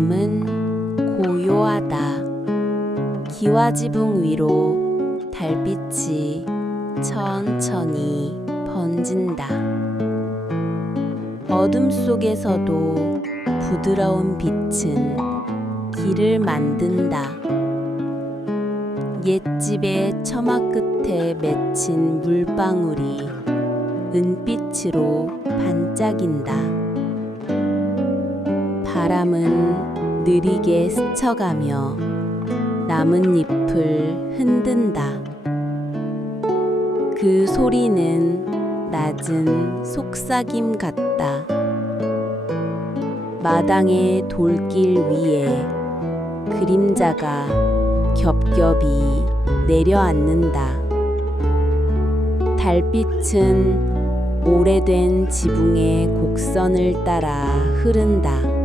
밤은 고요하다. 기와지붕 위로 달빛이 천천히 번진다. 어둠 속에서도 부드러운 빛은 길을 만든다. 옛집의 처마 끝에 맺힌 물방울이 은빛으로 반짝인다. 바람은 느리게 스쳐가며 나뭇잎을 흔든다. 그 소리는 낮은 속삭임 같다. 마당의 돌길 위에 그림자가 겹겹이 내려앉는다. 달빛은 오래된 지붕의 곡선을 따라 흐른다.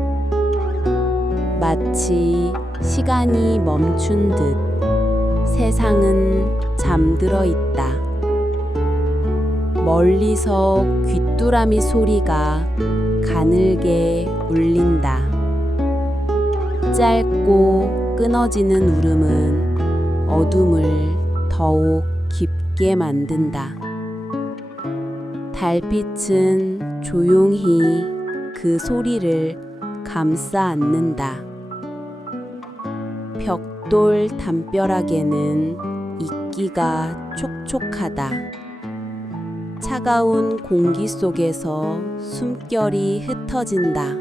마치 시간이 멈춘 듯 세상은 잠들어 있다. 멀리서 귀뚜라미 소리가 가늘게 울린다. 짧고 끊어지는 울음은 어둠을 더욱 깊게 만든다. 달빛은 조용히 그 소리를 감싸 안는다. 벽돌 담벼락에는 이끼가 촉촉하다. 차가운 공기 속에서 숨결이 흩어진다.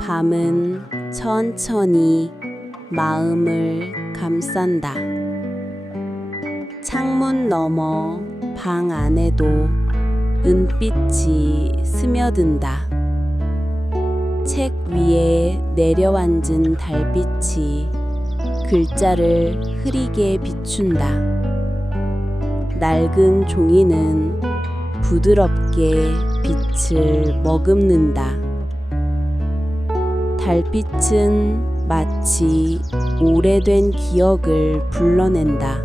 밤은 천천히 마음을 감싼다. 창문 너머 방 안에도 은빛이 스며든다. 책 위에 내려앉은 달빛이 글자를 흐리게 비춘다. 낡은 종이는 부드럽게 빛을 머금는다. 달빛은 마치 오래된 기억을 불러낸다.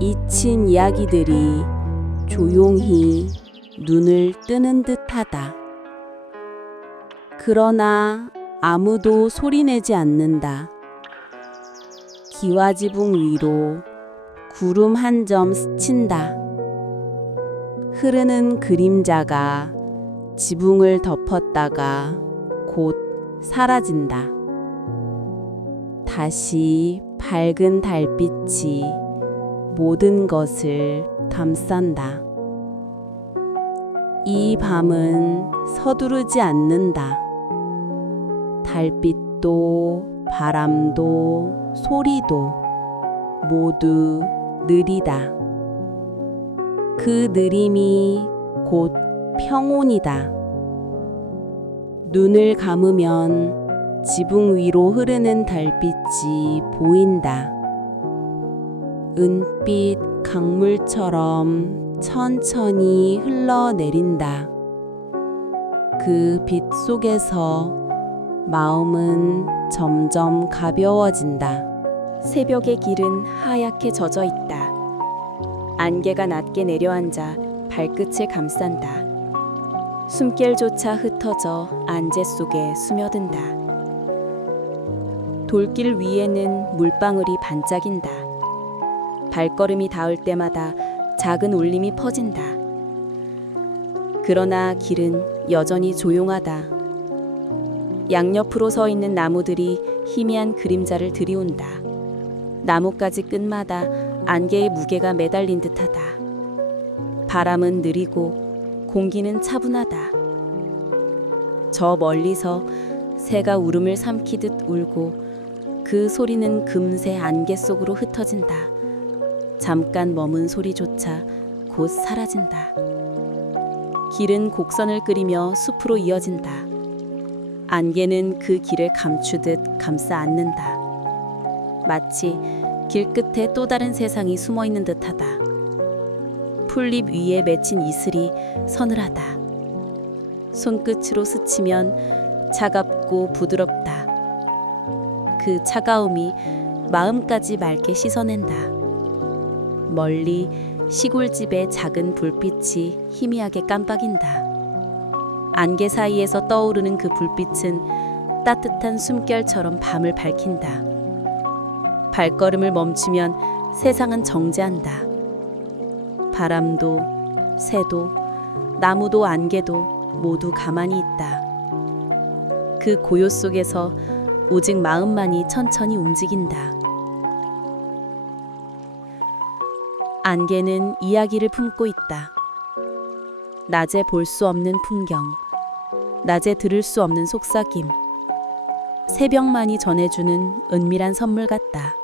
잊힌 이야기들이 조용히 눈을 뜨는 듯하다. 그러나 아무도 소리내지 않는다. 기와지붕 위로 구름 한 점 스친다. 흐르는 그림자가 지붕을 덮었다가 곧 사라진다. 다시 밝은 달빛이 모든 것을 감싼다. 이 밤은 서두르지 않는다. 달빛도 바람도 소리도 모두 느리다. 그 느림이 곧 평온이다. 눈을 감으면 지붕 위로 흐르는 달빛이 보인다. 은빛 강물처럼 천천히 흘러내린다. 그 빛 속에서 마음은 점점 가벼워진다. 새벽의 길은 하얗게 젖어 있다. 안개가 낮게 내려앉아 발끝을 감싼다. 숨결조차 흩어져 안개 속에 스며든다. 돌길 위에는 물방울이 반짝인다. 발걸음이 닿을 때마다 작은 울림이 퍼진다. 그러나 길은 여전히 조용하다. 양옆으로 서 있는 나무들이 희미한 그림자를 들이운다. 나뭇가지 끝마다 안개의 무게가 매달린 듯하다. 바람은 느리고 공기는 차분하다. 저 멀리서 새가 울음을 삼키듯 울고 그 소리는 금세 안개 속으로 흩어진다. 잠깐 머문 소리조차 곧 사라진다. 길은 곡선을 그리며 숲으로 이어진다. 안개는 그 길을 감추듯 감싸 안는다. 마치 길 끝에 또 다른 세상이 숨어 있는 듯하다. 풀잎 위에 맺힌 이슬이 서늘하다. 손끝으로 스치면 차갑고 부드럽다. 그 차가움이 마음까지 맑게 씻어낸다. 멀리 시골집의 작은 불빛이 희미하게 깜빡인다. 안개 사이에서 떠오르는 그 불빛은 따뜻한 숨결처럼 밤을 밝힌다. 발걸음을 멈추면 세상은 정지한다. 바람도, 새도, 나무도 안개도 모두 가만히 있다. 그 고요 속에서 오직 마음만이 천천히 움직인다. 안개는 이야기를 품고 있다. 낮에 볼 수 없는 풍경, 낮에 들을 수 없는 속삭임, 새벽만이 전해주는 은밀한 선물 같다.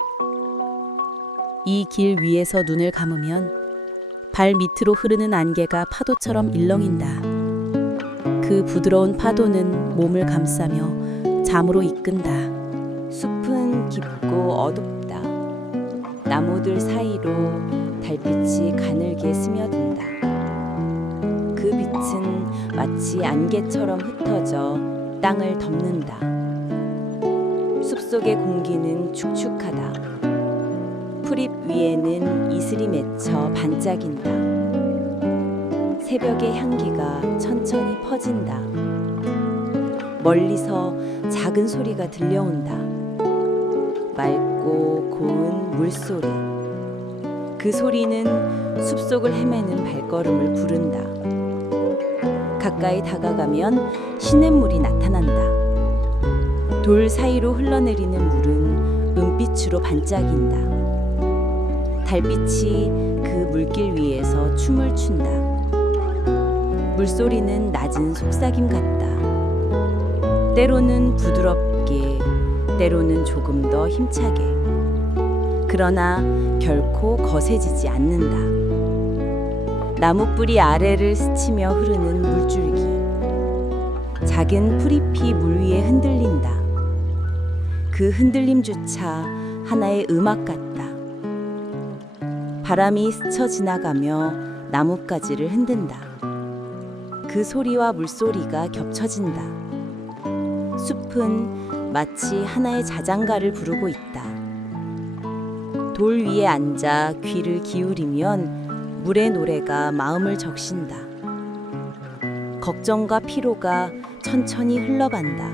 이 길 위에서 눈을 감으면 발 밑으로 흐르는 안개가 파도처럼 일렁인다. 그 부드러운 파도는 몸을 감싸며 잠으로 이끈다. 숲은 깊고 어둡다. 나무들 사이로 달빛이 가늘게 스며든다. 그 빛은 마치 안개처럼 흩어져 땅을 덮는다. 숲속의 공기는 축축하다. 풀잎 위에는 이슬이 맺혀 반짝인다. 새벽의 향기가 천천히 퍼진다. 멀리서 작은 소리가 들려온다. 맑고 고운 물소리. 그 소리는 숲속을 헤매는 발걸음을 부른다. 가까이 다가가면 시냇물이 나타난다. 돌 사이로 흘러내리는 물은 은빛으로 반짝인다. 달빛이 그 물길 위에서 춤을 춘다. 물소리는 낮은 속삭임 같다. 때로는 부드럽게, 때로는 조금 더 힘차게. 그러나 결코 거세지지 않는다. 나무 뿌리 아래를 스치며 흐르는 물줄기. 작은 풀잎이 물 위에 흔들린다. 그 흔들림조차 하나의 음악 같다. 바람이 스쳐 지나가며 나뭇가지를 흔든다. 그 소리와 물소리가 겹쳐진다. 숲은 마치 하나의 자장가를 부르고 있다. 돌 위에 앉아 귀를 기울이면 물의 노래가 마음을 적신다. 걱정과 피로가 천천히 흘러간다.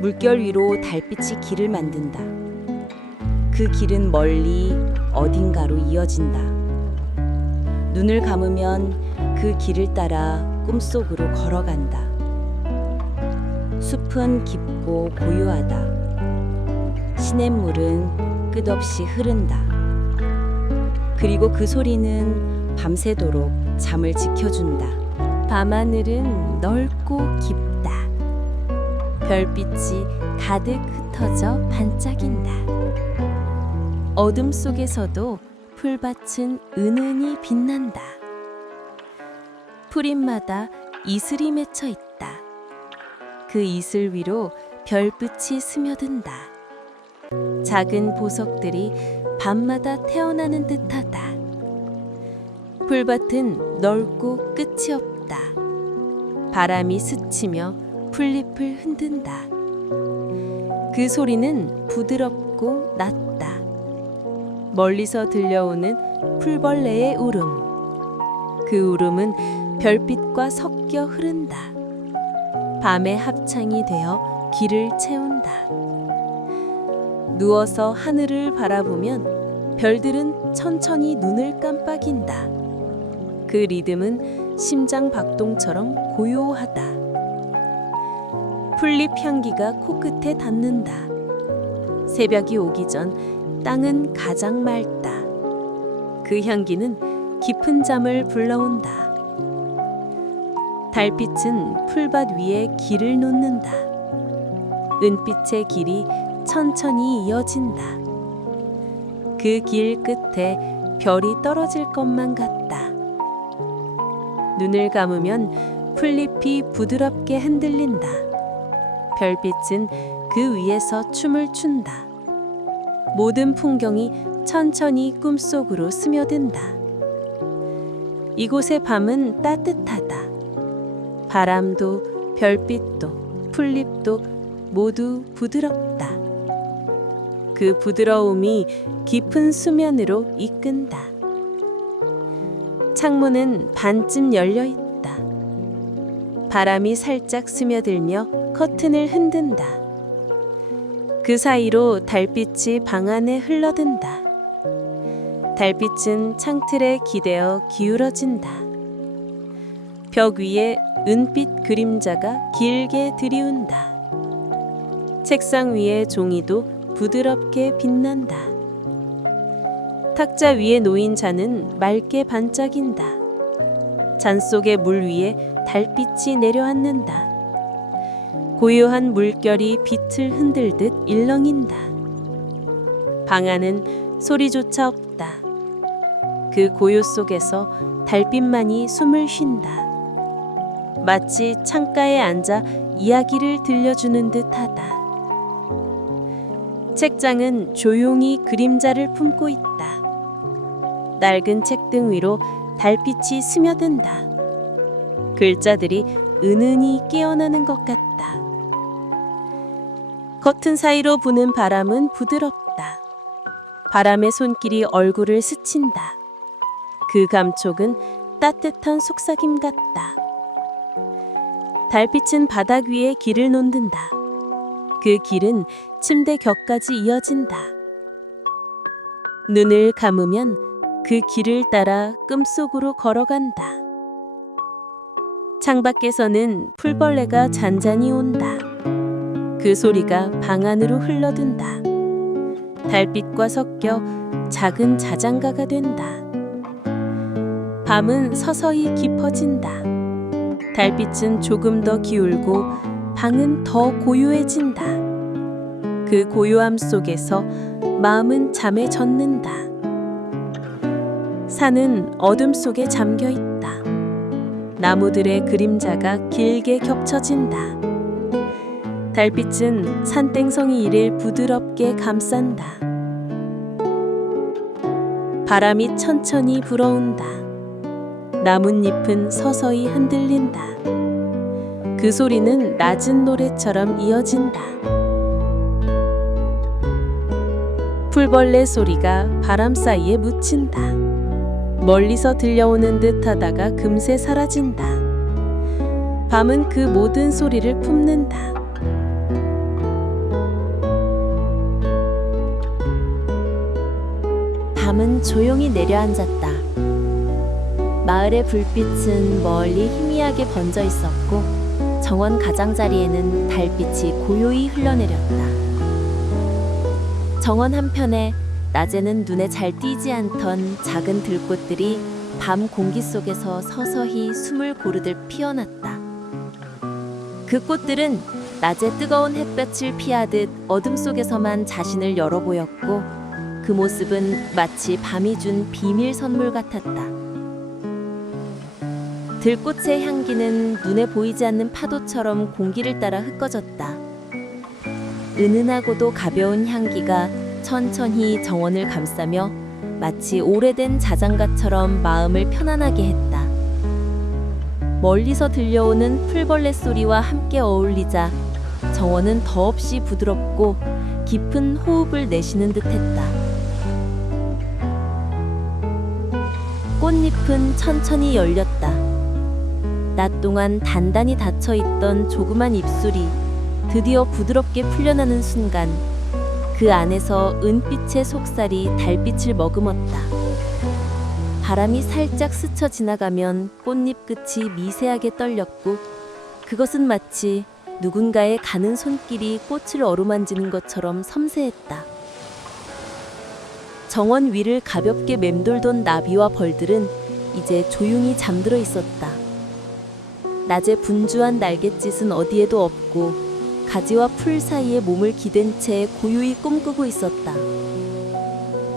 물결 위로 달빛이 길을 만든다. 그 길은 멀리 어딘가로 이어진다. 눈을 감으면 그 길을 따라 꿈속으로 걸어간다. 숲은 깊고 고요하다. 시냇물은 끝없이 흐른다. 그리고 그 소리는 밤새도록 잠을 지켜준다. 밤하늘은 넓고 깊다. 별빛이 가득 흩어져 반짝인다. 어둠 속에서도 풀밭은 은은히 빛난다. 풀잎마다 이슬이 맺혀 있다. 그 이슬 위로 별빛이 스며든다. 작은 보석들이 밤마다 태어나는 듯하다. 풀밭은 넓고 끝이 없다. 바람이 스치며 풀잎을 흔든다. 그 소리는 부드럽고 낮다. 멀리서 들려오는 풀벌레의 울음. 그 울음은 별빛과 섞여 흐른다. 밤의 합창이 되어 길을 채운다. 누워서 하늘을 바라보면 별들은 천천히 눈을 깜빡인다. 그 리듬은 심장 박동처럼 고요하다. 풀잎 향기가 코끝에 닿는다. 새벽이 오기 전 땅은 가장 맑다. 그 향기는 깊은 잠을 불러온다. 달빛은 풀밭 위에 길을 놓는다. 은빛의 길이 천천히 이어진다. 그 길 끝에 별이 떨어질 것만 같다. 눈을 감으면 풀잎이 부드럽게 흔들린다. 별빛은 그 위에서 춤을 춘다. 모든 풍경이 천천히 꿈속으로 스며든다. 이곳의 밤은 따뜻하다. 바람도 별빛도 풀잎도 모두 부드럽다. 그 부드러움이 깊은 수면으로 이끈다. 창문은 반쯤 열려 있다. 바람이 살짝 스며들며 커튼을 흔든다. 그 사이로 달빛이 방 안에 흘러든다. 달빛은 창틀에 기대어 기울어진다. 벽 위에 은빛 그림자가 길게 들이운다. 책상 위의 종이도 부드럽게 빛난다. 탁자 위에 놓인 잔은 맑게 반짝인다. 잔 속의 물 위에 달빛이 내려앉는다. 고요한 물결이 빛을 흔들듯 일렁인다. 방 안은 소리조차 없다. 그 고요 속에서 달빛만이 숨을 쉰다. 마치 창가에 앉아 이야기를 들려주는 듯하다. 책장은 조용히 그림자를 품고 있다. 낡은 책등 위로 달빛이 스며든다. 글자들이 은은히 깨어나는 것 같다. 커튼 사이로 부는 바람은 부드럽다. 바람의 손길이 얼굴을 스친다. 그 감촉은 따뜻한 속삭임 같다. 달빛은 바닥 위에 길을 놓는다. 그 길은 침대 곁까지 이어진다. 눈을 감으면 그 길을 따라 꿈속으로 걸어간다. 창밖에서는 풀벌레가 잔잔히 온다. 그 소리가 방 안으로 흘러든다. 달빛과 섞여 작은 자장가가 된다. 밤은 서서히 깊어진다. 달빛은 조금 더 기울고 방은 더 고요해진다. 그 고요함 속에서 마음은 잠에 젖는다. 산은 어둠 속에 잠겨 있다. 나무들의 그림자가 길게 겹쳐진다. 달빛은 산땡성이 이를 부드럽게 감싼다. 바람이 천천히 불어온다. 나뭇잎은 서서히 흔들린다. 그 소리는 낮은 노래처럼 이어진다. 풀벌레 소리가 바람 사이에 묻힌다. 멀리서 들려오는 듯 하다가 금세 사라진다. 밤은 그 모든 소리를 품는다. 밤은 조용히 내려앉았다. 마을의 불빛은 멀리 희미하게 번져 있었고 정원 가장자리에는 달빛이 고요히 흘러내렸다. 정원 한편에 낮에는 눈에 잘 띄지 않던 작은 들꽃들이 밤 공기 속에서 서서히 숨을 고르듯 피어났다. 그 꽃들은 낮에 뜨거운 햇볕을 피하듯 어둠 속에서만 자신을 열어 보였고 그 모습은 마치 밤이 준 비밀 선물 같았다. 들꽃의 향기는 눈에 보이지 않는 파도처럼 공기를 따라 흩어졌다. 은은하고도 가벼운 향기가 천천히 정원을 감싸며 마치 오래된 자장가처럼 마음을 편안하게 했다. 멀리서 들려오는 풀벌레 소리와 함께 어울리자 정원은 더없이 부드럽고 깊은 호흡을 내쉬는 듯했다. 꽃잎은 천천히 열렸다. 낮 동안 단단히 닫혀있던 조그만 입술이 드디어 부드럽게 풀려나는 순간 그 안에서 은빛의 속살이 달빛을 머금었다. 바람이 살짝 스쳐 지나가면 꽃잎 끝이 미세하게 떨렸고 그것은 마치 누군가의 가는 손길이 꽃을 어루만지는 것처럼 섬세했다. 정원 위를 가볍게 맴돌던 나비와 벌들은 이제 조용히 잠들어 있었다. 낮에 분주한 날갯짓은 어디에도 없고 가지와 풀 사이에 몸을 기댄 채 고요히 꿈꾸고 있었다.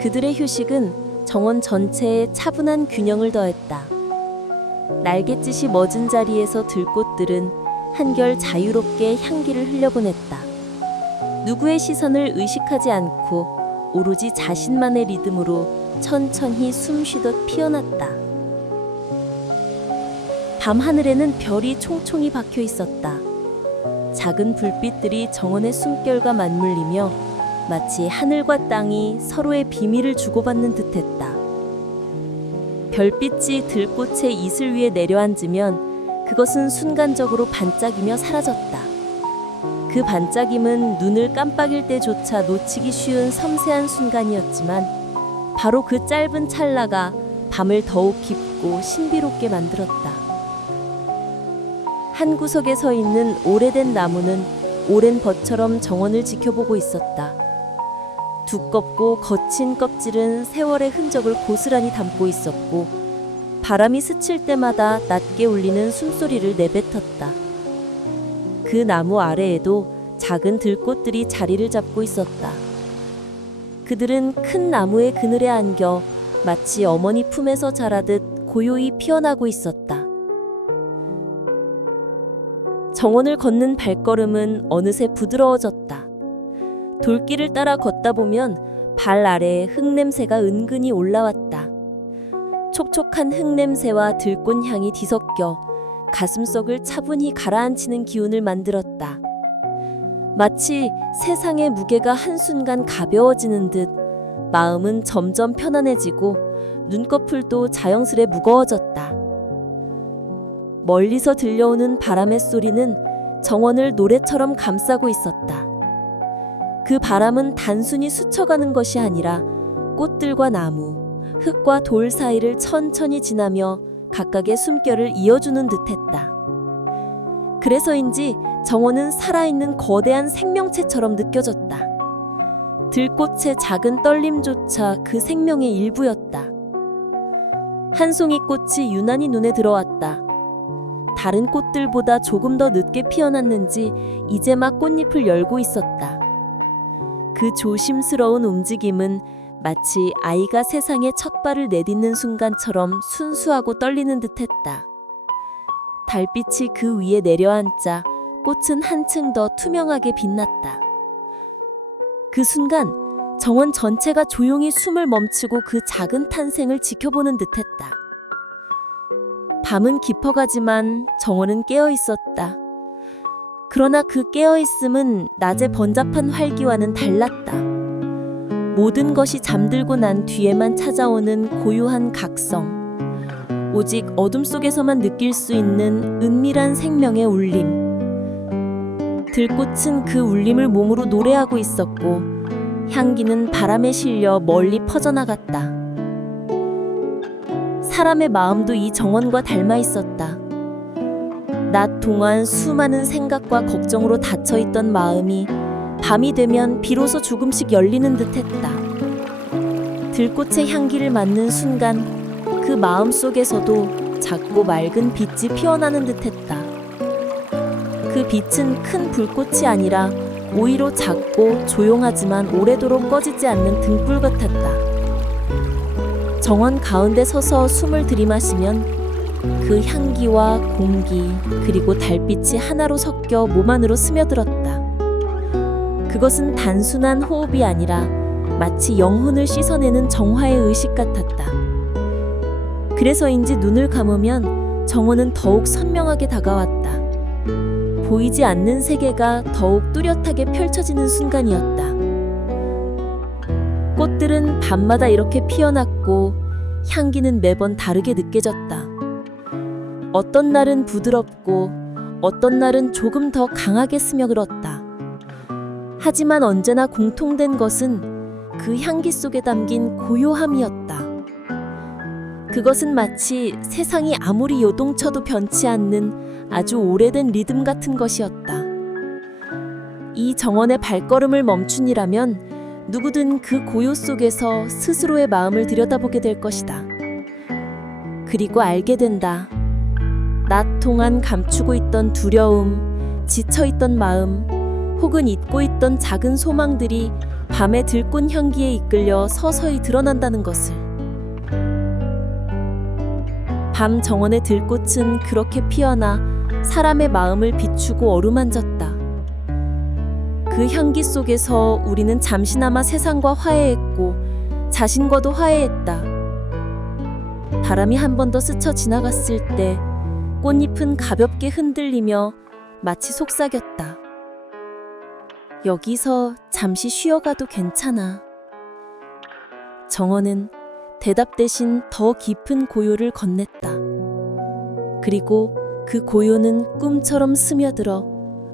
그들의 휴식은 정원 전체에 차분한 균형을 더했다. 날갯짓이 멎은 자리에서 들꽃들은 한결 자유롭게 향기를 흘려보냈다. 누구의 시선을 의식하지 않고 오로지 자신만의 리듬으로 천천히 숨쉬듯 피어났다. 밤하늘에는 별이 총총히 박혀 있었다. 작은 불빛들이 정원의 숨결과 맞물리며 마치 하늘과 땅이 서로의 비밀을 주고받는 듯했다. 별빛이 들꽃의 이슬 위에 내려앉으면 그것은 순간적으로 반짝이며 사라졌다. 그 반짝임은 눈을 깜빡일 때조차 놓치기 쉬운 섬세한 순간이었지만 바로 그 짧은 찰나가 밤을 더욱 깊고 신비롭게 만들었다. 한 구석에 서 있는 오래된 나무는 오랜 벗처럼 정원을 지켜보고 있었다. 두껍고 거친 껍질은 세월의 흔적을 고스란히 담고 있었고 바람이 스칠 때마다 낮게 울리는 숨소리를 내뱉었다. 그 나무 아래에도 작은 들꽃들이 자리를 잡고 있었다. 그들은 큰 나무의 그늘에 안겨 마치 어머니 품에서 자라듯 고요히 피어나고 있었다. 정원을 걷는 발걸음은 어느새 부드러워졌다. 돌길을 따라 걷다 보면 발 아래에 흙냄새가 은근히 올라왔다. 촉촉한 흙냄새와 들꽃 향이 뒤섞여 가슴속을 차분히 가라앉히는 기운을 만들었다. 마치 세상의 무게가 한순간 가벼워지는 듯 마음은 점점 편안해지고 눈꺼풀도 자연스레 무거워졌다. 멀리서 들려오는 바람의 소리는 정원을 노래처럼 감싸고 있었다. 그 바람은 단순히 스쳐가는 것이 아니라 꽃들과 나무, 흙과 돌 사이를 천천히 지나며 각각의 숨결을 이어주는 듯했다. 그래서인지 정원은 살아있는 거대한 생명체처럼 느껴졌다. 들꽃의 작은 떨림조차 그 생명의 일부였다. 한 송이 꽃이 유난히 눈에 들어왔다. 다른 꽃들보다 조금 더 늦게 피어났는지 이제 막 꽃잎을 열고 있었다. 그 조심스러운 움직임은 마치 아이가 세상에 첫 발을 내딛는 순간처럼 순수하고 떨리는 듯했다. 달빛이 그 위에 내려앉자 꽃은 한층 더 투명하게 빛났다. 그 순간 정원 전체가 조용히 숨을 멈추고 그 작은 탄생을 지켜보는 듯했다. 밤은 깊어가지만 정원은 깨어 있었다. 그러나 그 깨어있음은 낮의 번잡한 활기와는 달랐다. 모든 것이 잠들고 난 뒤에만 찾아오는 고요한 각성. 오직 어둠 속에서만 느낄 수 있는 은밀한 생명의 울림. 들꽃은 그 울림을 몸으로 노래하고 있었고 향기는 바람에 실려 멀리 퍼져나갔다. 사람의 마음도 이 정원과 닮아 있었다. 낮 동안 수많은 생각과 걱정으로 닫혀있던 마음이 밤이 되면 비로소 조금씩 열리는 듯했다. 들꽃의 향기를 맡는 순간 그 마음 속에서도 작고 맑은 빛이 피어나는 듯했다. 그 빛은 큰 불꽃이 아니라 오히려 작고 조용하지만 오래도록 꺼지지 않는 등불 같았다. 정원 가운데 서서 숨을 들이마시면 그 향기와 공기 그리고 달빛이 하나로 섞여 몸 안으로 스며들었다. 그것은 단순한 호흡이 아니라 마치 영혼을 씻어내는 정화의 의식 같았다. 그래서인지 눈을 감으면 정원은 더욱 선명하게 다가왔다. 보이지 않는 세계가 더욱 뚜렷하게 펼쳐지는 순간이었다. 꽃들은 밤마다 이렇게 피어났고 향기는 매번 다르게 느껴졌다. 어떤 날은 부드럽고 어떤 날은 조금 더 강하게 스며들었다. 하지만 언제나 공통된 것은 그 향기 속에 담긴 고요함이었다. 그것은 마치 세상이 아무리 요동쳐도 변치 않는 아주 오래된 리듬 같은 것이었다. 이 정원의 발걸음을 멈춘이라면 누구든 그 고요 속에서 스스로의 마음을 들여다보게 될 것이다. 그리고 알게 된다. 낮 동안 감추고 있던 두려움, 지쳐있던 마음, 혹은 잊고 있던 작은 소망들이 밤의 들꽃 향기에 이끌려 서서히 드러난다는 것을. 밤 정원의 들꽃은 그렇게 피어나 사람의 마음을 비추고 어루만졌다. 그 향기 속에서 우리는 잠시나마 세상과 화해했고 자신과도 화해했다. 바람이 한 번 더 스쳐 지나갔을 때 꽃잎은 가볍게 흔들리며 마치 속삭였다. 여기서 잠시 쉬어가도 괜찮아. 정원은 대답 대신 더 깊은 고요를 건넸다. 그리고 그 고요는 꿈처럼 스며들어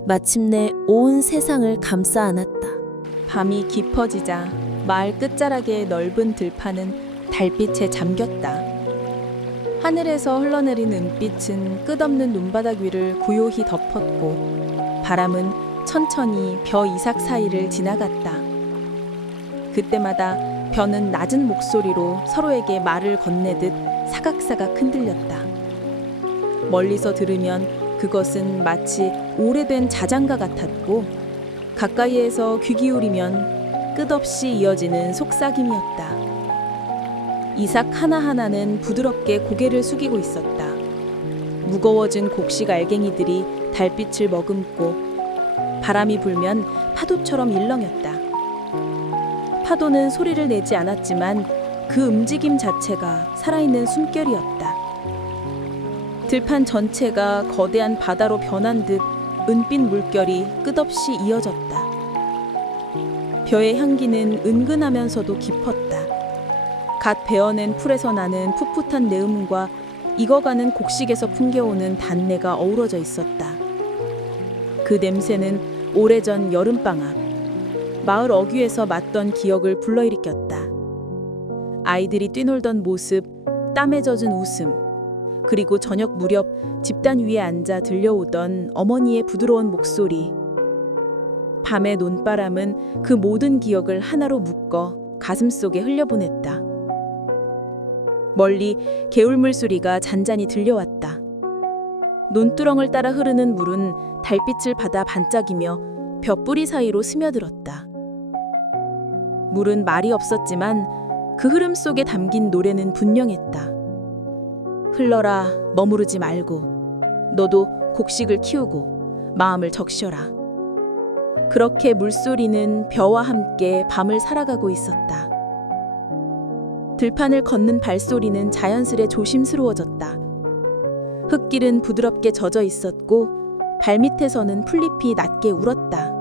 마침내 온 세상을 감싸 안았다. 밤이 깊어지자 마을 끝자락의 넓은 들판은 달빛에 잠겼다. 하늘에서 흘러내린 은빛은 끝없는 눈바닥 위를 고요히 덮었고 바람은 천천히 벼 이삭 사이를 지나갔다. 그때마다 벼는 낮은 목소리로 서로에게 말을 건네듯 사각사각 흔들렸다. 멀리서 들으면 그것은 마치 오래된 자장가 같았고 가까이에서 귀 기울이면 끝없이 이어지는 속삭임이었다. 이삭 하나하나는 부드럽게 고개를 숙이고 있었다. 무거워진 곡식 알갱이들이 달빛을 머금고 바람이 불면 파도처럼 일렁였다. 파도는 소리를 내지 않았지만 그 움직임 자체가 살아있는 숨결이었다. 들판 전체가 거대한 바다로 변한 듯 은빛 물결이 끝없이 이어졌다. 벼의 향기는 은근하면서도 깊었다. 갓 베어낸 풀에서 나는 풋풋한 내음과 익어가는 곡식에서 풍겨오는 단내가 어우러져 있었다. 그 냄새는 오래전 여름방학, 마을 어귀에서 맞던 기억을 불러일으켰다. 아이들이 뛰놀던 모습, 땀에 젖은 웃음, 그리고 저녁 무렵 집단 위에 앉아 들려오던 어머니의 부드러운 목소리. 밤의 논바람은 그 모든 기억을 하나로 묶어 가슴속에 흘려보냈다. 멀리 개울물 소리가 잔잔히 들려왔다. 논두렁을 따라 흐르는 물은 달빛을 받아 반짝이며 벼뿌리 사이로 스며들었다. 물은 말이 없었지만 그 흐름 속에 담긴 노래는 분명했다. 흘러라, 머무르지 말고 너도 곡식을 키우고 마음을 적셔라. 그렇게 물소리는 벼와 함께 밤을 살아가고 있었다. 들판을 걷는 발소리는 자연스레 조심스러워졌다. 흙길은 부드럽게 젖어 있었고 발밑에서는 풀잎이 낮게 울었다.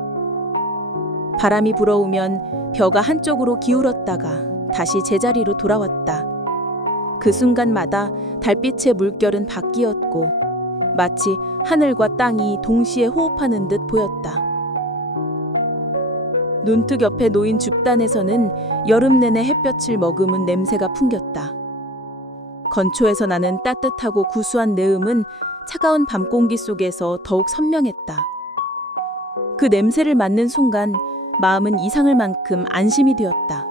바람이 불어오면 벼가 한쪽으로 기울었다가 다시 제자리로 돌아왔다. 그 순간마다 달빛의 물결은 바뀌었고 마치 하늘과 땅이 동시에 호흡하는 듯 보였다. 논둑 옆에 놓인 죽단에서는 여름 내내 햇볕을 머금은 냄새가 풍겼다. 건초에서 나는 따뜻하고 구수한 내음은 차가운 밤 공기 속에서 더욱 선명했다. 그 냄새를 맡는 순간 마음은 이상할 만큼 안심이 되었다.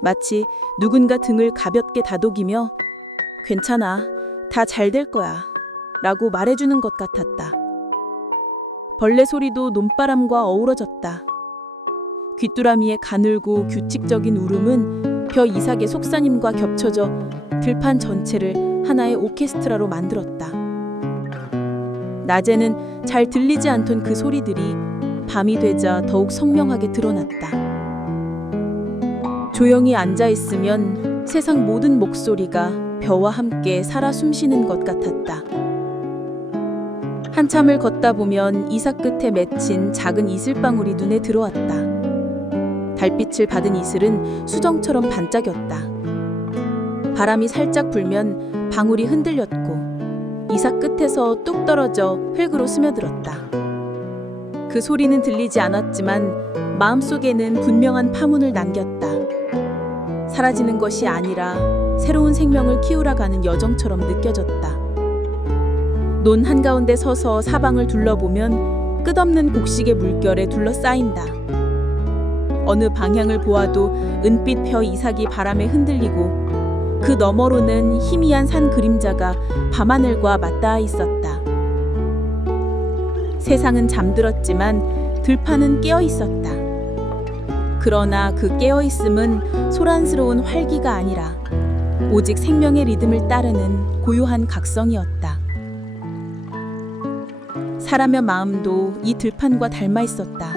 마치 누군가 등을 가볍게 다독이며 괜찮아, 다 잘 될 거야 라고 말해주는 것 같았다. 벌레 소리도 논바람과 어우러졌다. 귀뚜라미의 가늘고 규칙적인 울음은 벼 이삭의 속삭임과 겹쳐져 들판 전체를 하나의 오케스트라로 만들었다. 낮에는 잘 들리지 않던 그 소리들이 밤이 되자 더욱 선명하게 드러났다. 조용히 앉아있으면 세상 모든 목소리가 벼와 함께 살아 숨쉬는 것 같았다. 한참을 걷다 보면 이삭 끝에 맺힌 작은 이슬방울이 눈에 들어왔다. 달빛을 받은 이슬은 수정처럼 반짝였다. 바람이 살짝 불면 방울이 흔들렸고 이삭 끝에서 뚝 떨어져 흙으로 스며들었다. 그 소리는 들리지 않았지만 마음속에는 분명한 파문을 남겼다. 사라지는 것이 아니라 새로운 생명을 키우러가는 여정처럼 느껴졌다. 논 한가운데 서서 사방을 둘러보면 끝없는 곡식의 물결에 둘러싸인다. 어느 방향을 보아도 은빛 벼 이삭이 바람에 흔들리고 그 너머로는 희미한 산 그림자가 밤하늘과 맞닿아 있었다. 세상은 잠들었지만 들판은 깨어 있었다. 그러나 그 깨어 있음은 소란스러운 활기가 아니라 오직 생명의 리듬을 따르는 고요한 각성이었다. 사람의 마음도 이 들판과 닮아 있었다.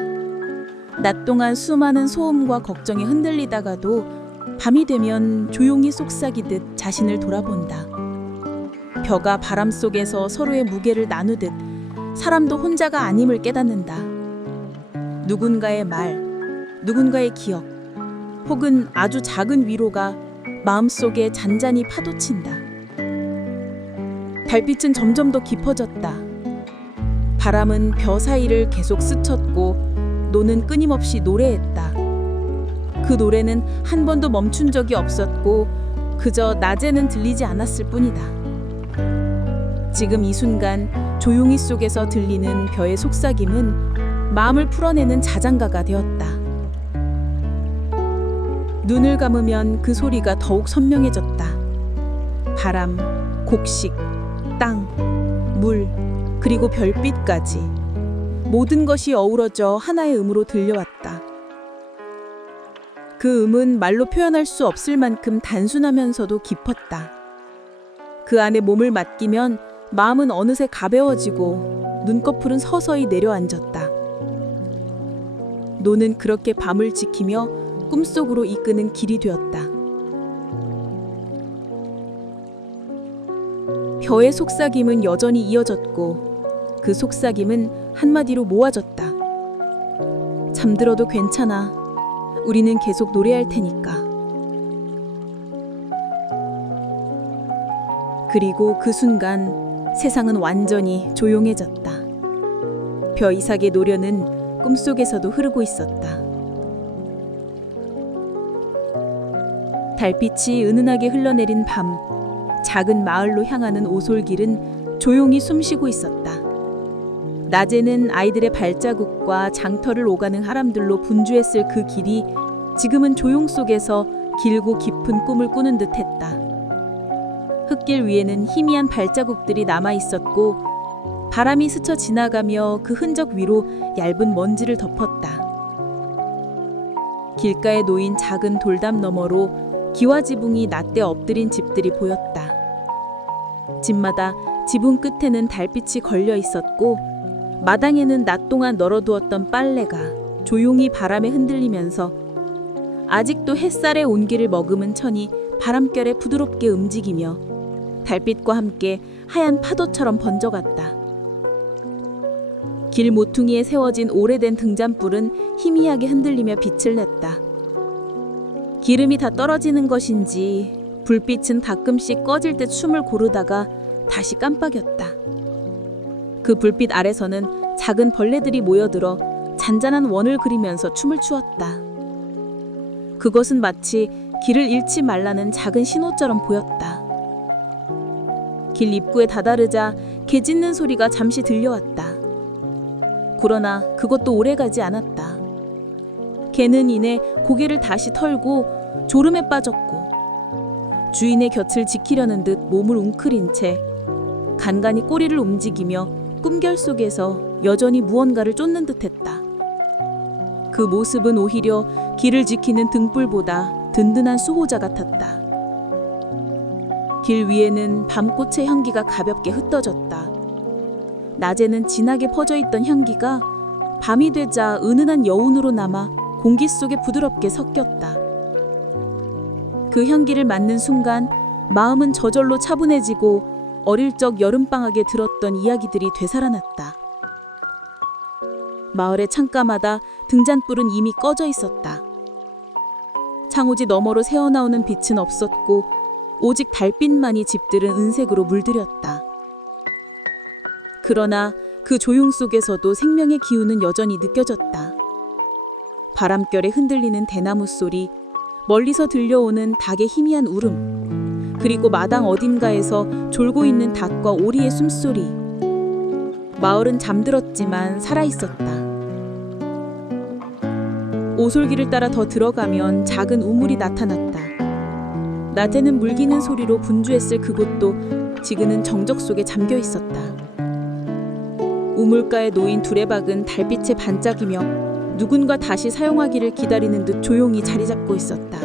낮 동안 수많은 소음과 걱정에 흔들리다가도 밤이 되면 조용히 속삭이듯 자신을 돌아본다. 벼가 바람 속에서 서로의 무게를 나누듯 사람도 혼자가 아님을 깨닫는다. 누군가의 말, 누군가의 기억, 혹은 아주 작은 위로가 마음속에 잔잔히 파도친다. 달빛은 점점 더 깊어졌다. 바람은 벼 사이를 계속 스쳤고 노는 끊임없이 노래했다. 그 노래는 한 번도 멈춘 적이 없었고 그저 낮에는 들리지 않았을 뿐이다. 지금 이 순간 조용히 속에서 들리는 벼의 속삭임은 마음을 풀어내는 자장가가 되었다. 눈을 감으면 그 소리가 더욱 선명해졌다. 바람, 곡식, 땅, 물, 그리고 별빛까지 모든 것이 어우러져 하나의 음으로 들려왔다. 그 음은 말로 표현할 수 없을 만큼 단순하면서도 깊었다. 그 안에 몸을 맡기면 마음은 어느새 가벼워지고 눈꺼풀은 서서히 내려앉았다. 노는 그렇게 밤을 지키며 꿈속으로 이끄는 길이 되었다. 벼의 속삭임은 여전히 이어졌고 그 속삭임은 한마디로 모아졌다. 잠들어도 괜찮아. 우리는 계속 노래할 테니까. 그리고 그 순간 세상은 완전히 조용해졌다. 벼 이삭의 노래는 꿈속에서도 흐르고 있었다. 달빛이 은은하게 흘러내린 밤, 작은 마을로 향하는 오솔길은 조용히 숨쉬고 있었다. 낮에는 아이들의 발자국과 장터를 오가는 사람들로 분주했을 그 길이 지금은 조용 속에서 길고 깊은 꿈을 꾸는 듯했다. 흙길 위에는 희미한 발자국들이 남아 있었고 바람이 스쳐 지나가며 그 흔적 위로 얇은 먼지를 덮었다. 길가에 놓인 작은 돌담 너머로 기와 지붕이 낮대 엎드린 집들이 보였다. 집마다 지붕 끝에는 달빛이 걸려 있었고 마당에는 낮 동안 널어두었던 빨래가 조용히 바람에 흔들리면서 아직도 햇살의 온기를 머금은 천이 바람결에 부드럽게 움직이며 달빛과 함께 하얀 파도처럼 번져갔다. 길 모퉁이에 세워진 오래된 등잔불은 희미하게 흔들리며 빛을 냈다. 기름이 다 떨어지는 것인지 불빛은 가끔씩 꺼질 때 춤을 고르다가 다시 깜빡였다. 그 불빛 아래서는 작은 벌레들이 모여들어 잔잔한 원을 그리면서 춤을 추었다. 그것은 마치 길을 잃지 말라는 작은 신호처럼 보였다. 길 입구에 다다르자 개 짖는 소리가 잠시 들려왔다. 그러나 그것도 오래가지 않았다. 개는 이내 고개를 다시 털고 졸음에 빠졌고 주인의 곁을 지키려는 듯 몸을 웅크린 채 간간히 꼬리를 움직이며 꿈결 속에서 여전히 무언가를 쫓는 듯했다. 그 모습은 오히려 길을 지키는 등불보다 든든한 수호자 같았다. 길 위에는 밤꽃의 향기가 가볍게 흩어졌다. 낮에는 진하게 퍼져있던 향기가 밤이 되자 은은한 여운으로 남아 공기 속에 부드럽게 섞였다. 그 향기를 맡는 순간 마음은 저절로 차분해지고 어릴 적 여름방학에 들었던 이야기들이 되살아났다. 마을의 창가마다 등잔불은 이미 꺼져 있었다. 창호지 너머로 새어나오는 빛은 없었고 오직 달빛만이 집들은 은색으로 물들였다. 그러나 그 조용 속에서도 생명의 기운은 여전히 느껴졌다. 바람결에 흔들리는 대나무 소리, 멀리서 들려오는 닭의 희미한 울음, 그리고 마당 어딘가에서 졸고 있는 닭과 오리의 숨소리. 마을은 잠들었지만 살아있었다. 오솔길을 따라 더 들어가면 작은 우물이 나타났다. 낮에는 물기는 소리로 분주했을 그곳도 지금은 정적 속에 잠겨 있었다. 우물가에 놓인 두레박은 달빛에 반짝이며 누군가 다시 사용하기를 기다리는 듯 조용히 자리 잡고 있었다.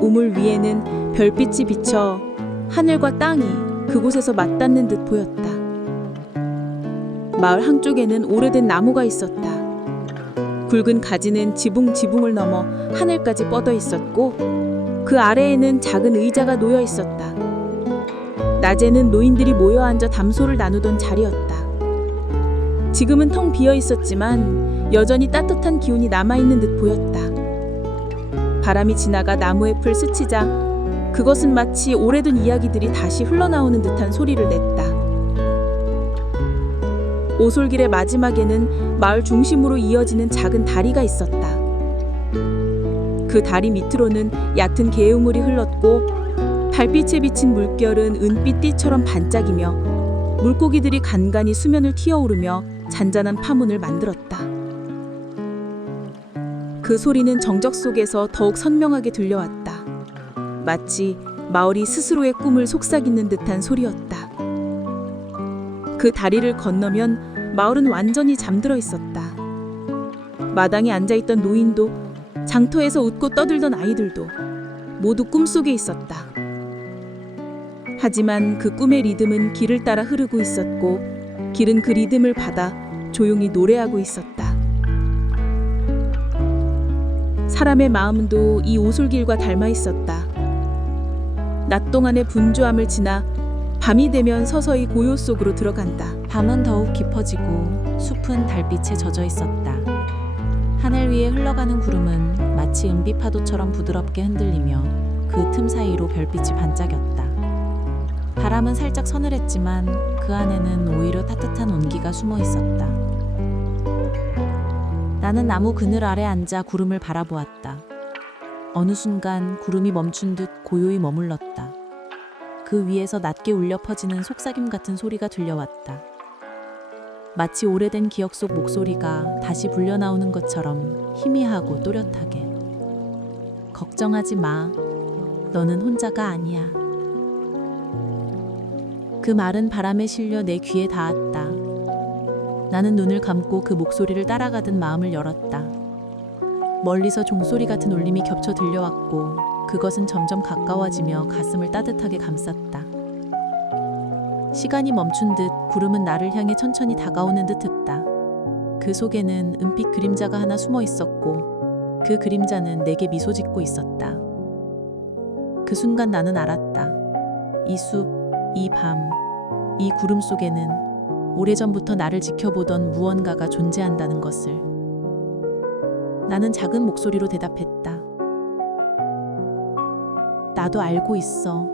우물 위에는 별빛이 비쳐 하늘과 땅이 그곳에서 맞닿는 듯 보였다. 마을 한쪽에는 오래된 나무가 있었다. 굵은 가지는 지붕을 넘어 하늘까지 뻗어 있었고 그 아래에는 작은 의자가 놓여 있었다. 낮에는 노인들이 모여 앉아 담소를 나누던 자리였다. 지금은 텅 비어 있었지만 여전히 따뜻한 기운이 남아있는 듯 보였다. 바람이 지나가 나무의 풀 스치자 그것은 마치 오래된 이야기들이 다시 흘러나오는 듯한 소리를 냈다. 오솔길의 마지막에는 마을 중심으로 이어지는 작은 다리가 있었다. 그 다리 밑으로는 얕은 개우물이 흘렀고 달빛에 비친 물결은 은빛띠처럼 반짝이며 물고기들이 간간히 수면을 튀어오르며 잔잔한 파문을 만들었다. 그 소리는 정적 속에서 더욱 선명하게 들려왔다. 마치 마을이 스스로의 꿈을 속삭이는 듯한 소리였다. 그 다리를 건너면 마을은 완전히 잠들어 있었다. 마당에 앉아있던 노인도 장터에서 웃고 떠들던 아이들도 모두 꿈속에 있었다. 하지만 그 꿈의 리듬은 길을 따라 흐르고 있었고 길은 그 리듬을 받아 조용히 노래하고 있었다. 사람의 마음도 이 오솔길과 닮아 있었다. 낮 동안의 분주함을 지나 밤이 되면 서서히 고요 속으로 들어간다. 밤은 더욱 깊어지고 숲은 달빛에 젖어 있었다. 하늘 위에 흘러가는 구름은 마치 은빛 파도처럼 부드럽게 흔들리며 그 틈 사이로 별빛이 반짝였다. 바람은 살짝 서늘했지만 그 안에는 오히려 따뜻한 온기가 숨어 있었다. 나는 나무 그늘 아래 앉아 구름을 바라보았다. 어느 순간 구름이 멈춘 듯 고요히 머물렀다. 그 위에서 낮게 울려 퍼지는 속삭임 같은 소리가 들려왔다. 마치 오래된 기억 속 목소리가 다시 불려나오는 것처럼 희미하고 또렷하게. 걱정하지 마. 너는 혼자가 아니야. 그 말은 바람에 실려 내 귀에 닿았다. 나는 눈을 감고 그 목소리를 따라가듯 마음을 열었다. 멀리서 종소리 같은 울림이 겹쳐 들려왔고 그것은 점점 가까워지며 가슴을 따뜻하게 감쌌다. 시간이 멈춘 듯 구름은 나를 향해 천천히 다가오는 듯 했다. 그 속에는 은빛 그림자가 하나 숨어 있었고 그 그림자는 내게 미소 짓고 있었다. 그 순간 나는 알았다. 이 숲, 이 밤, 이 구름 속에는 오래전부터 나를 지켜보던 무언가가 존재한다는 것을. 나는 작은 목소리로 대답했다. 나도 알고 있어.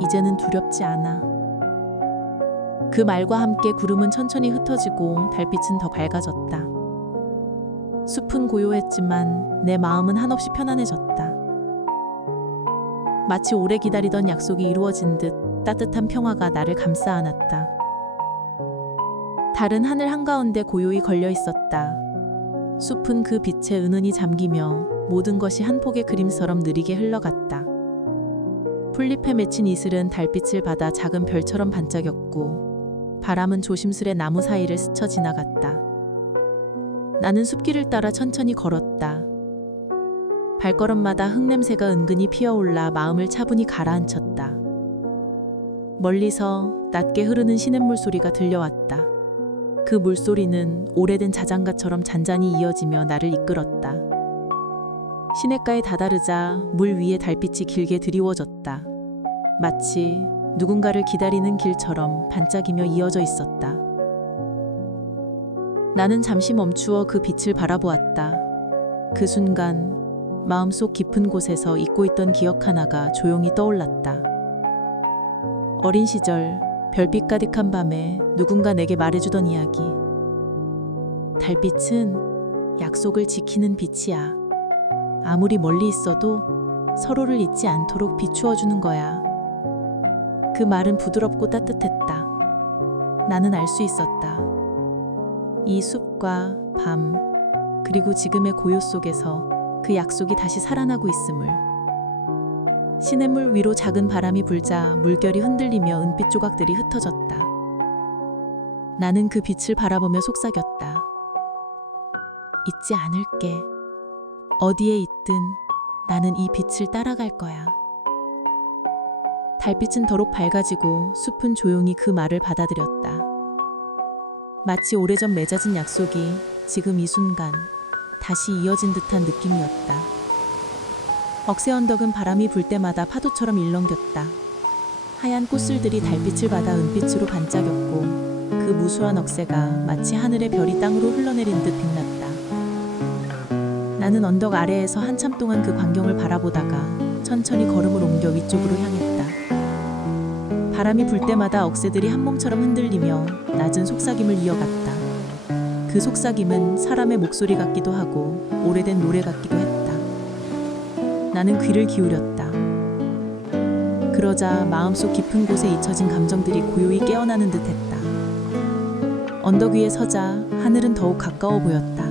이제는 두렵지 않아. 그 말과 함께 구름은 천천히 흩어지고 달빛은 더 밝아졌다. 숲은 고요했지만 내 마음은 한없이 편안해졌다. 마치 오래 기다리던 약속이 이루어진 듯 따뜻한 평화가 나를 감싸 안았다. 달은 하늘 한가운데 고요히 걸려 있었다. 숲은 그 빛에 은은히 잠기며 모든 것이 한 폭의 그림처럼 느리게 흘러갔다. 풀잎에 맺힌 이슬은 달빛을 받아 작은 별처럼 반짝였고 바람은 조심스레 나무 사이를 스쳐 지나갔다. 나는 숲길을 따라 천천히 걸었다. 발걸음마다 흙냄새가 은근히 피어올라 마음을 차분히 가라앉혔다. 멀리서 낮게 흐르는 시냇물 소리가 들려왔다. 그 물소리는 오래된 자장가처럼 잔잔히 이어지며 나를 이끌었다. 시냇가에 다다르자 물 위에 달빛이 길게 드리워졌다. 마치 누군가를 기다리는 길처럼 반짝이며 이어져 있었다. 나는 잠시 멈추어 그 빛을 바라보았다. 그 순간 마음속 깊은 곳에서 잊고 있던 기억 하나가 조용히 떠올랐다. 어린 시절 별빛 가득한 밤에 누군가 내게 말해주던 이야기. 달빛은 약속을 지키는 빛이야. 아무리 멀리 있어도 서로를 잊지 않도록 비추어주는 거야. 그 말은 부드럽고 따뜻했다. 나는 알 수 있었다. 이 숲과 밤, 그리고 지금의 고요 속에서 그 약속이 다시 살아나고 있음을. 시냇물 위로 작은 바람이 불자 물결이 흔들리며 은빛 조각들이 흩어졌다. 나는 그 빛을 바라보며 속삭였다. 잊지 않을게. 어디에 있든 나는 이 빛을 따라갈 거야. 달빛은 더욱 밝아지고 숲은 조용히 그 말을 받아들였다. 마치 오래전 맺어진 약속이 지금 이 순간 다시 이어진 듯한 느낌이었다. 억새 언덕은 바람이 불 때마다 파도처럼 일렁겼다. 하얀 꽃술들이 달빛을 받아 은빛으로 반짝였고 그 무수한 억새가 마치 하늘의 별이 땅으로 흘러내린 듯 빛났다. 나는 언덕 아래에서 한참 동안 그 광경을 바라보다가 천천히 걸음을 옮겨 위쪽으로 향했다. 바람이 불 때마다 억새들이 한 몸처럼 흔들리며 낮은 속삭임을 이어갔다. 그 속삭임은 사람의 목소리 같기도 하고 오래된 노래 같기도 했다. 나는 귀를 기울였다. 그러자 마음속 깊은 곳에 잊혀진 감정들이 고요히 깨어나는 듯했다. 언덕 위에 서자 하늘은 더욱 가까워 보였다.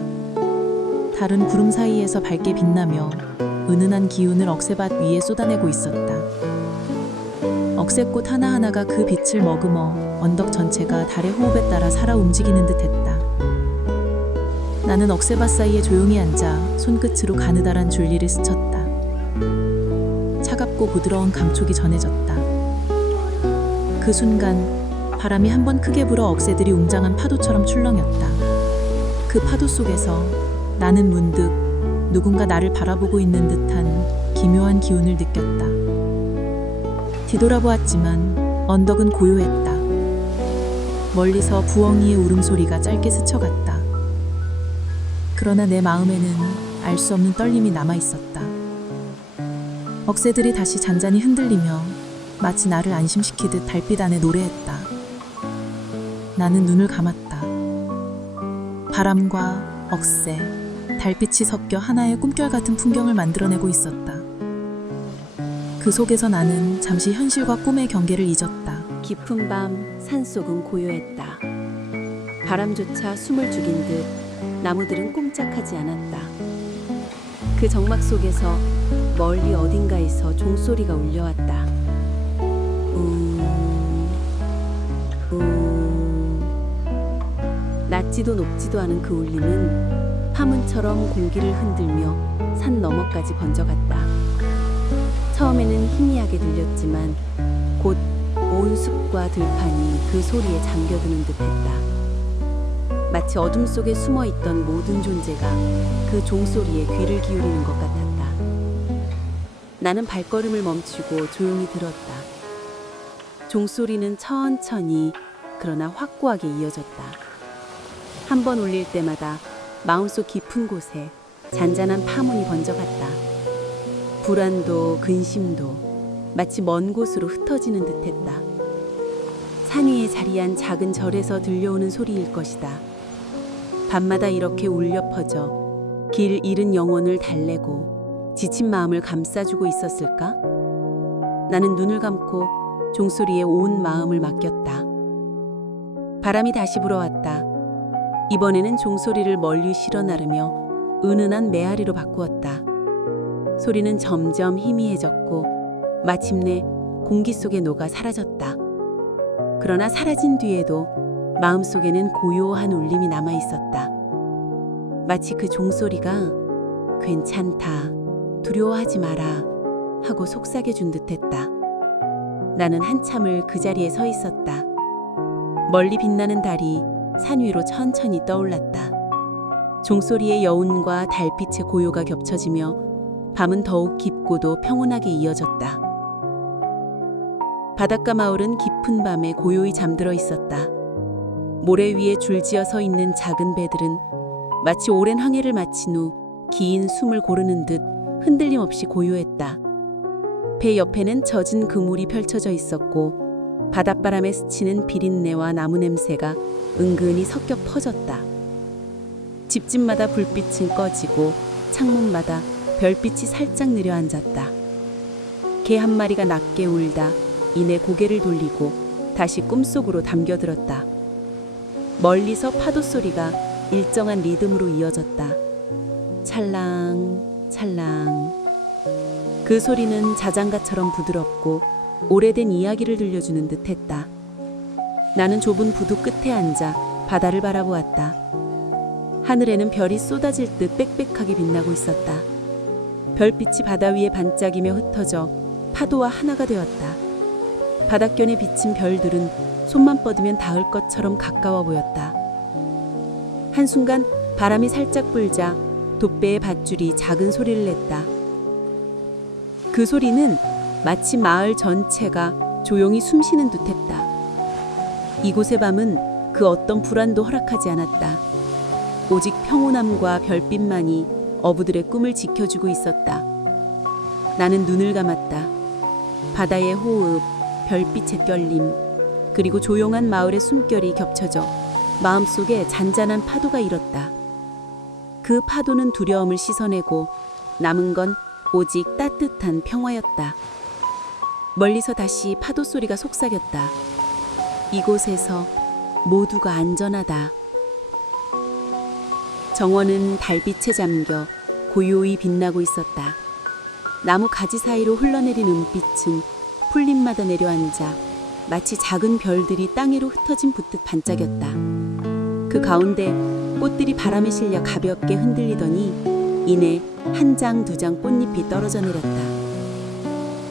달은 구름 사이에서 밝게 빛나며 은은한 기운을 억새밭 위에 쏟아내고 있었다. 억새꽃 하나하나가 그 빛을 머금어 언덕 전체가 달의 호흡에 따라 살아 움직이는 듯했다. 나는 억새밭 사이에 조용히 앉아 손끝으로 가느다란 줄리를 스쳤다. 차갑고 부드러운 감촉이 전해졌다. 그 순간 바람이 한 번 크게 불어 억새들이 웅장한 파도처럼 출렁였다. 그 파도 속에서 나는 문득 누군가 나를 바라보고 있는 듯한 기묘한 기운을 느꼈다. 뒤돌아보았지만 언덕은 고요했다. 멀리서 부엉이의 울음소리가 짧게 스쳐갔다. 그러나 내 마음에는 알 수 없는 떨림이 남아있었다. 억새들이 다시 잔잔히 흔들리며 마치 나를 안심시키듯 달빛 안에 노래했다. 나는 눈을 감았다. 바람과 억새, 달빛이 섞여 하나의 꿈결 같은 풍경을 만들어내고 있었다. 그 속에서 나는 잠시 현실과 꿈의 경계를 잊었다. 깊은 밤 산속은 고요했다. 바람조차 숨을 죽인 듯 나무들은 꼼짝하지 않았다. 그 정막 속에서 멀리 어딘가에서 종소리가 울려왔다. 낮지도 높지도 않은 그 울림은 파문처럼 공기를 흔들며 산 너머까지 번져갔다. 처음에는 희미하게 들렸지만 곧 온 숲과 들판이 그 소리에 잠겨드는 듯했다. 마치 어둠 속에 숨어있던 모든 존재가 그 종소리에 귀를 기울이는 것 같았다. 나는 발걸음을 멈추고 조용히 들었다. 종소리는 천천히 그러나 확고하게 이어졌다. 한 번 울릴 때마다 마음속 깊은 곳에 잔잔한 파문이 번져갔다. 불안도 근심도 마치 먼 곳으로 흩어지는 듯했다. 산 위에 자리한 작은 절에서 들려오는 소리일 것이다. 밤마다 이렇게 울려 퍼져 길 잃은 영혼을 달래고 지친 마음을 감싸주고 있었을까? 나는 눈을 감고 종소리에 온 마음을 맡겼다. 바람이 다시 불어왔다. 이번에는 종소리를 멀리 실어 나르며 은은한 메아리로 바꾸었다. 소리는 점점 희미해졌고 마침내 공기 속에 녹아 사라졌다. 그러나 사라진 뒤에도 마음속에는 고요한 울림이 남아 있었다. 마치 그 종소리가 괜찮다, 두려워하지 마라 하고 속삭여준 듯했다. 나는 한참을 그 자리에 서 있었다. 멀리 빛나는 달이 산 위로 천천히 떠올랐다. 종소리의 여운과 달빛의 고요가 겹쳐지며 밤은 더욱 깊고도 평온하게 이어졌다. 바닷가 마을은 깊은 밤에 고요히 잠들어 있었다. 모래 위에 줄지어 서 있는 작은 배들은 마치 오랜 항해를 마친 후 긴 숨을 고르는 듯 흔들림 없이 고요했다. 배 옆에는 젖은 그물이 펼쳐져 있었고 바닷바람에 스치는 비린내와 나무 냄새가 은근히 섞여 퍼졌다. 집집마다 불빛은 꺼지고 창문마다 별빛이 살짝 내려앉았다. 개 한 마리가 낮게 울다 이내 고개를 돌리고 다시 꿈속으로 담겨들었다. 멀리서 파도 소리가 일정한 리듬으로 이어졌다. 찰랑 찰랑. 그 소리는 자장가처럼 부드럽고 오래된 이야기를 들려주는 듯했다. 나는 좁은 부두 끝에 앉아 바다를 바라보았다. 하늘에는 별이 쏟아질 듯 빽빽하게 빛나고 있었다. 별빛이 바다 위에 반짝이며 흩어져 파도와 하나가 되었다. 바닷견에 비친 별들은 손만 뻗으면 닿을 것처럼 가까워 보였다. 한순간 바람이 살짝 불자 돛배의 밧줄이 작은 소리를 냈다. 그 소리는 마치 마을 전체가 조용히 숨쉬는 듯했다. 이곳의 밤은 그 어떤 불안도 허락하지 않았다. 오직 평온함과 별빛만이 어부들의 꿈을 지켜주고 있었다. 나는 눈을 감았다. 바다의 호흡, 별빛의 떨림, 그리고 조용한 마을의 숨결이 겹쳐져 마음속에 잔잔한 파도가 일었다. 그 파도는 두려움을 씻어내고 남은 건 오직 따뜻한 평화였다. 멀리서 다시 파도 소리가 속삭였다. 이곳에서 모두가 안전하다. 정원은 달빛에 잠겨 고요히 빛나고 있었다. 나무 가지 사이로 흘러내린 은빛은 풀잎마다 내려앉아 마치 작은 별들이 땅위로 흩어진 붓듯 반짝였다. 그 가운데 꽃들이 바람에 실려 가볍게 흔들리더니 이내 한 장, 두 장 꽃잎이 떨어져 내렸다.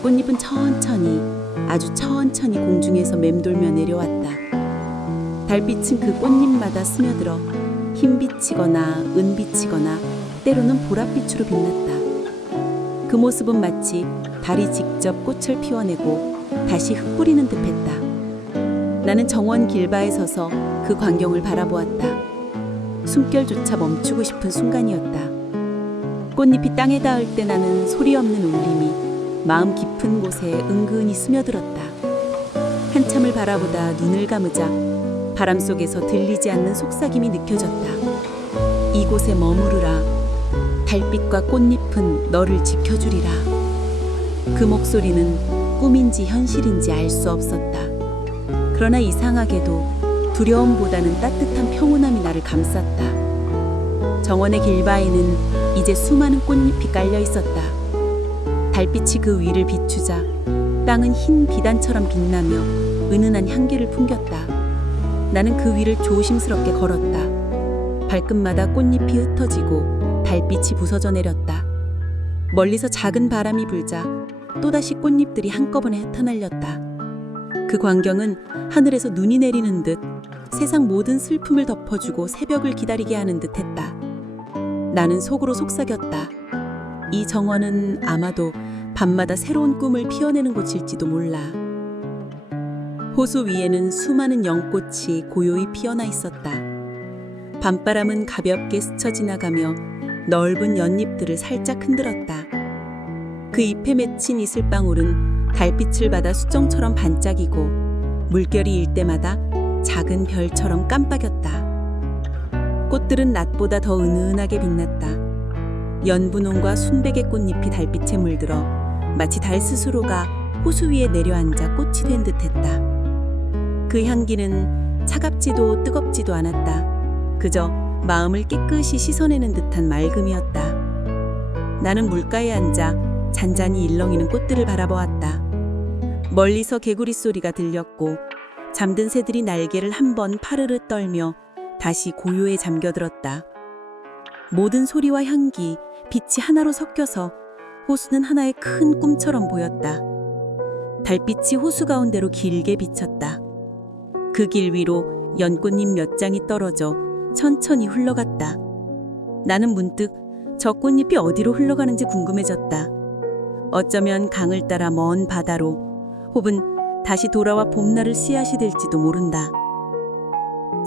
꽃잎은 천천히, 아주 천천히 공중에서 맴돌며 내려왔다. 달빛은 그 꽃잎마다 스며들어 흰빛이거나 은빛이거나 때로는 보랏빛으로 빛났다. 그 모습은 마치 달이 직접 꽃을 피워내고 다시 흩뿌리는 듯했다. 나는 정원 길바에 서서 그 광경을 바라보았다. 숨결조차 멈추고 싶은 순간이었다. 꽃잎이 땅에 닿을 때 나는 소리 없는 울림이 마음 깊은 곳에 은근히 스며들었다. 한참을 바라보다 눈을 감으자 바람 속에서 들리지 않는 속삭임이 느껴졌다. 이곳에 머무르라. 달빛과 꽃잎은 너를 지켜주리라. 그 목소리는 꿈인지 현실인지 알 수 없었다. 그러나 이상하게도 두려움보다는 따뜻한 평온함이 나를 감쌌다. 정원의 길바에는 이제 수많은 꽃잎이 깔려 있었다. 달빛이 그 위를 비추자 땅은 흰 비단처럼 빛나며 은은한 향기를 풍겼다. 나는 그 위를 조심스럽게 걸었다. 발끝마다 꽃잎이 흩어지고 달빛이 부서져 내렸다. 멀리서 작은 바람이 불자 또다시 꽃잎들이 한꺼번에 흩어날렸다. 그 광경은 하늘에서 눈이 내리는 듯 세상 모든 슬픔을 덮어주고 새벽을 기다리게 하는 듯 했다. 나는 속으로 속삭였다. 이 정원은 아마도 밤마다 새로운 꿈을 피워내는 곳일지도 몰라. 호수 위에는 수많은 연꽃이 고요히 피어나 있었다. 밤바람은 가볍게 스쳐 지나가며 넓은 연잎들을 살짝 흔들었다. 그 잎에 맺힌 이슬방울은 달빛을 받아 수정처럼 반짝이고 물결이 일 때마다 작은 별처럼 깜빡였다. 꽃들은 낮보다 더 은은하게 빛났다. 연분홍과 순백의 꽃잎이 달빛에 물들어 마치 달 스스로가 호수 위에 내려앉아 꽃이 된 듯했다. 그 향기는 차갑지도 뜨겁지도 않았다. 그저 마음을 깨끗이 씻어내는 듯한 맑음이었다. 나는 물가에 앉아 잔잔히 일렁이는 꽃들을 바라보았다. 멀리서 개구리 소리가 들렸고 잠든 새들이 날개를 한번 파르르 떨며 다시 고요에 잠겨들었다. 모든 소리와 향기, 빛이 하나로 섞여서 호수는 하나의 큰 꿈처럼 보였다. 달빛이 호수 가운데로 길게 비쳤다. 그 길 위로 연꽃잎 몇 장이 떨어져 천천히 흘러갔다. 나는 문득 저 꽃잎이 어디로 흘러가는지 궁금해졌다. 어쩌면 강을 따라 먼 바다로 혹은 다시 돌아와 봄날을 씨앗이 될지도 모른다.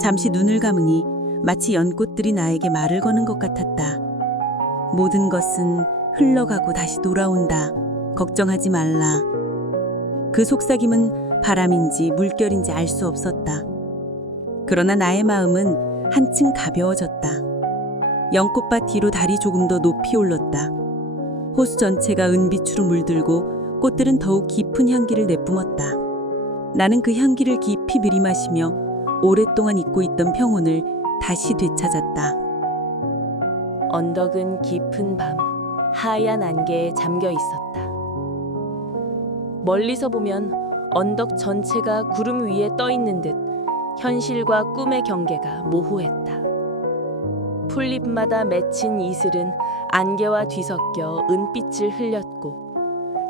잠시 눈을 감으니 마치 연꽃들이 나에게 말을 거는 것 같았다. 모든 것은 흘러가고 다시 돌아온다. 걱정하지 말라. 그 속삭임은 바람인지 물결인지 알 수 없었다. 그러나 나의 마음은 한층 가벼워졌다. 연꽃밭 뒤로 달이 조금 더 높이 올랐다. 호수 전체가 은빛으로 물들고 꽃들은 더욱 깊은 향기를 내뿜었다. 나는 그 향기를 깊이 들이마시며 오랫동안 잊고 있던 평온을 다시 되찾았다. 언덕은 깊은 밤, 하얀 안개에 잠겨 있었다. 멀리서 보면 언덕 전체가 구름 위에 떠 있는 듯 현실과 꿈의 경계가 모호했다. 풀잎마다 맺힌 이슬은 안개와 뒤섞여 은빛을 흘렸고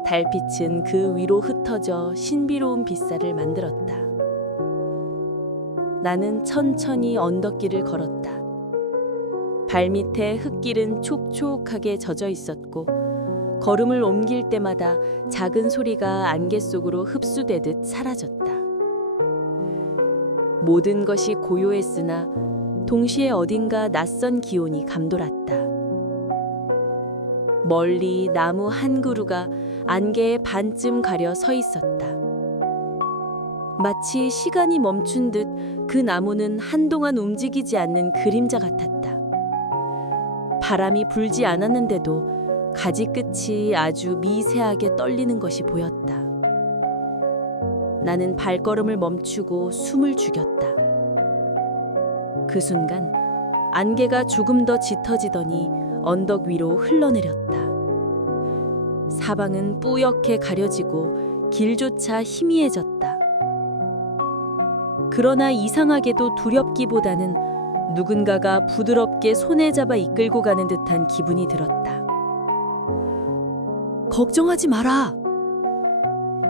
달빛은 그 위로 흩어져 신비로운 빛살을 만들었다. 나는 천천히 언덕길을 걸었다. 발밑에 흙길은 촉촉하게 젖어 있었고 걸음을 옮길 때마다 작은 소리가 안개 속으로 흡수되듯 사라졌다. 모든 것이 고요했으나 동시에 어딘가 낯선 기온이 감돌았다. 멀리 나무 한 그루가 안개에 반쯤 가려 서 있었다. 마치 시간이 멈춘 듯 그 나무는 한동안 움직이지 않는 그림자 같았다. 바람이 불지 않았는데도 가지 끝이 아주 미세하게 떨리는 것이 보였다. 나는 발걸음을 멈추고 숨을 죽였다. 그 순간 안개가 조금 더 짙어지더니 언덕 위로 흘러내렸다. 사방은 뿌옇게 가려지고 길조차 희미해졌다. 그러나 이상하게도 두렵기보다는 누군가가 부드럽게 손에 잡아 이끌고 가는 듯한 기분이 들었다. 걱정하지 마라.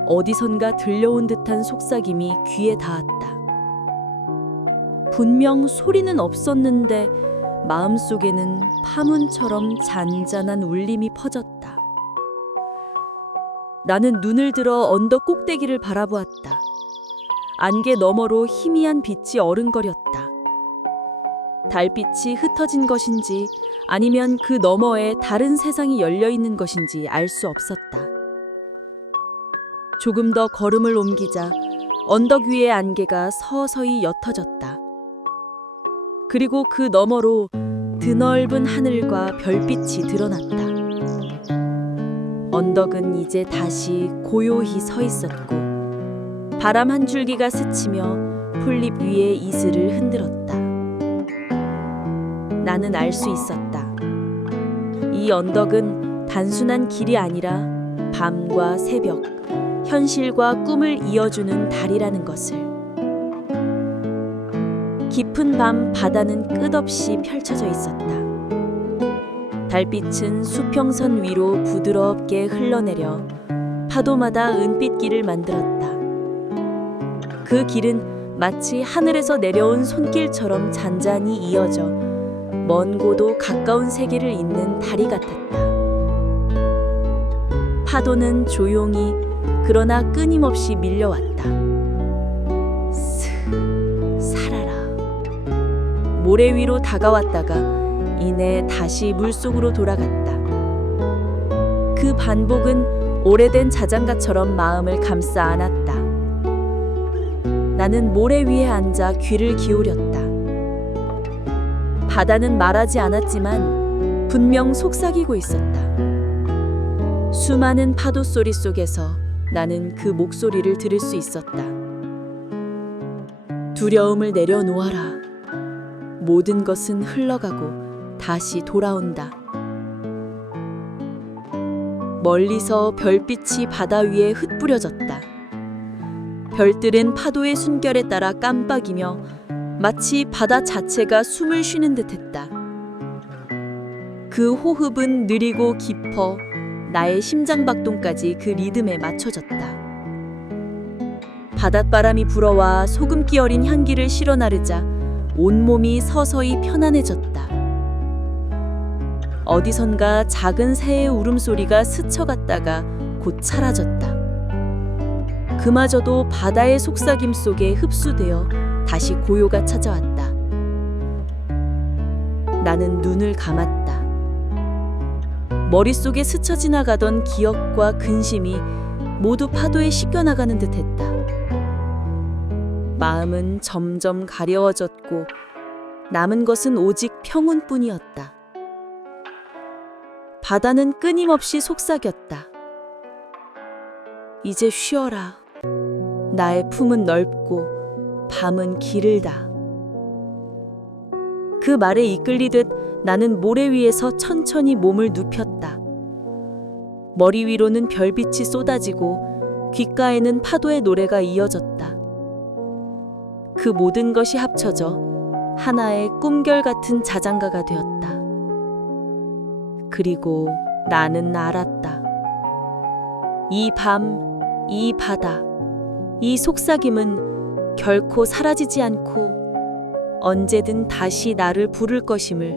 어디선가 들려온 듯한 속삭임이 귀에 닿았다. 분명 소리는 없었는데 마음속에는 파문처럼 잔잔한 울림이 퍼졌다. 나는 눈을 들어 언덕 꼭대기를 바라보았다. 안개 너머로 희미한 빛이 어른거렸다. 달빛이 흩어진 것인지 아니면 그 너머에 다른 세상이 열려 있는 것인지 알 수 없었다. 조금 더 걸음을 옮기자 언덕 위의 안개가 서서히 옅어졌다. 그리고 그 너머로 드넓은 하늘과 별빛이 드러났다. 언덕은 이제 다시 고요히 서 있었고 바람 한 줄기가 스치며 풀잎 위에 이슬을 흔들었다. 나는 알 수 있었다. 이 언덕은 단순한 길이 아니라 밤과 새벽, 현실과 꿈을 이어주는 다리라는 것을. 깊은 밤 바다는 끝없이 펼쳐져 있었다. 달빛은 수평선 위로 부드럽게 흘러내려 파도마다 은빛 길을 만들었다. 그 길은 마치 하늘에서 내려온 손길처럼 잔잔히 이어져 먼 곳도 가까운 세계를 잇는 다리 같았다. 파도는 조용히 그러나 끊임없이 밀려왔다. 살아라. 모래 위로 다가왔다가 이내 다시 물속으로 돌아갔다. 그 반복은 오래된 자장가처럼 마음을 감싸 안았다. 나는 모래 위에 앉아 귀를 기울였다. 바다는 말하지 않았지만 분명 속삭이고 있었다. 수많은 파도 소리 속에서 나는 그 목소리를 들을 수 있었다. 두려움을 내려놓아라. 모든 것은 흘러가고 다시 돌아온다. 멀리서 별빛이 바다 위에 흩뿌려졌다. 별들은 파도의 순결에 따라 깜빡이며 마치 바다 자체가 숨을 쉬는 듯했다. 그 호흡은 느리고 깊어 나의 심장박동까지 그 리듬에 맞춰졌다. 바닷바람이 불어와 소금기 어린 향기를 실어 나르자 온몸이 서서히 편안해졌다. 어디선가 작은 새의 울음소리가 스쳐갔다가 곧 사라졌다. 그마저도 바다의 속삭임 속에 흡수되어 다시 고요가 찾아왔다. 나는 눈을 감았다. 머릿속에 스쳐 지나가던 기억과 근심이 모두 파도에 씻겨나가는 듯했다. 마음은 점점 가려워졌고 남은 것은 오직 평온뿐이었다. 바다는 끊임없이 속삭였다. 이제 쉬어라. 나의 품은 넓고 밤은 길다. 그 말에 이끌리듯 나는 모래 위에서 천천히 몸을 눕혔다. 머리 위로는 별빛이 쏟아지고 귓가에는 파도의 노래가 이어졌다. 그 모든 것이 합쳐져 하나의 꿈결 같은 자장가가 되었다. 그리고 나는 알았다. 이 밤, 이 바다, 이 속삭임은 결코 사라지지 않고 언제든 다시 나를 부를 것임을.